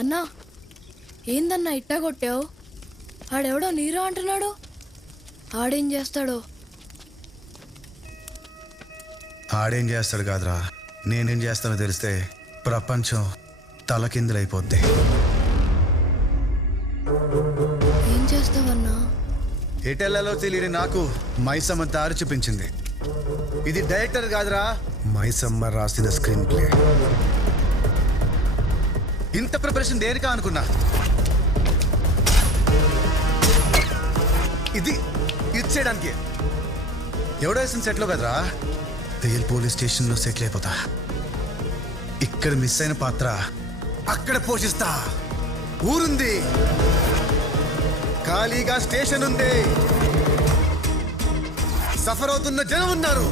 అన్నా ఏందన్నా ఇట్టా కొట్టావు? ఆడెవడో నీరు అంటున్నాడు. ఆడేం చేస్తాడో? ఆడేం చేస్తాడు కాదురా, నేనేం చేస్తానో తెలిస్తే ప్రపంచం తలకిందులైపోద్ది. ఏం చేస్తావన్నా? ఎటెల్లలో తెలియని నాకు మైసమ్మ దారి చూపించింది. ఇది డైరెక్టర్ కాదురా, మైసమ్మ రాసిన స్క్రీన్ ప్లే. ఇంత ప్రిపరేషన్ దేనికా అనుకున్నా. ఇది ఇచ్చేయడానికి. ఎవడో వేసిన సెట్లో కదరా, రియల్ పోలీస్ స్టేషన్లో సెటిల్ అయిపోతా. ఇక్కడ మిస్ అయిన పాత్ర అక్కడ పోషిస్తా. ఊరుంది, ఖాళీగా స్టేషన్ ఉంది, సఫర్ అవుతున్న జనం ఉన్నారు.